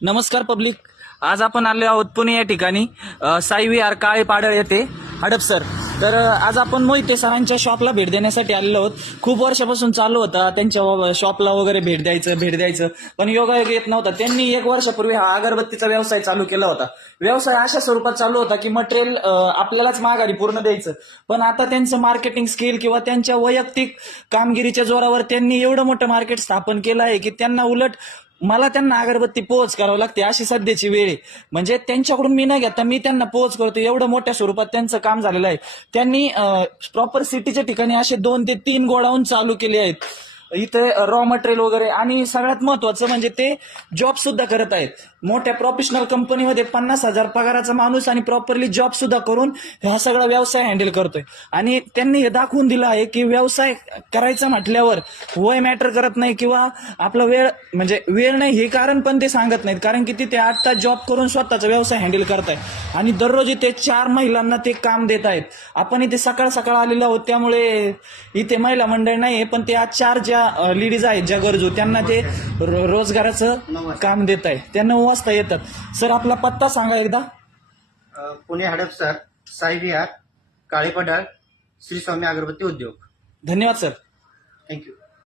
नमस्कार पब्लिक. आज आपण आले आहोत पुणे या ठिकाणी साई विहार काळे पाडळ येथे हडपसर. तर आज आपण मोहिते सरांच्या शॉपला भेट देण्यासाठी आलेलो आहोत. खूप वर्षापासून चालू होता त्यांच्या शॉपला वगैरे भेट द्यायचं, पण योगायोग येत नव्हता. त्यांनी 1 वर्षापूर्वी हा अगरबत्तीचा व्यवसाय चालू केला होता. व्यवसाय अशा स्वरूपात चालू होता की मटेरियल आपल्यालाच माघारी पूर्ण द्यायचं, पण आता त्यांचं मार्केटिंग स्किल किंवा त्यांच्या वैयक्तिक कामगिरीच्या जोरावर त्यांनी एवढं मोठं मार्केट स्थापन केलं आहे की त्यांना उलट मला त्यांना अगरबत्ती पोच करावं लागते अशी सध्याची वेळ आहे. म्हणजे त्यांच्याकडून मी न घेता मी त्यांना पोच करतो, एवढं मोठ्या स्वरूपात त्यांचं काम झालेलं आहे. त्यांनी प्रॉपर सिटीच्या ठिकाणी असे 2 ते 3 गोडाऊन चालू केले आहेत. इथे रॉ मटेरियल वगैरे, आणि सगळ्यात महत्वाचं म्हणजे ते जॉब सुद्धा करत आहेत. मोठ्या प्रोफेशनल कंपनीमध्ये 50,000 पगाराचा माणूस आणि प्रॉपरली जॉब सुद्धा करून हा सगळा व्यवसाय हँडल करतोय. आणि त्यांनी हे दाखवून दिलं आहे की व्यवसाय करायचा म्हटल्यावर वय मॅटर करत नाही किंवा आपला वेळ नाही हे कारण पण ते सांगत नाहीत, कारण की ते 8 तास जॉब करून स्वतःचा व्यवसाय हँडल करतायत आणि दररोज इथे 4 महिलांना ते काम देत आहेत. आपण इथे सकाळ सकाळ आलेलो आहोत, त्यामुळे इथे महिला मंडळ नाही, पण ते आज 4 ज्या लेडीज आहेत ज्या गरजू त्यांना ते रोजगाराचं काम देत आहे. त्या 9 वाजता येतात. सर आपला पत्ता सांगा एकदा. पुणे हडपसर, साई विहार, काळे पाडळ, श्री स्वामी अगरबत्ती उद्योग. धन्यवाद सर. थँक्यू.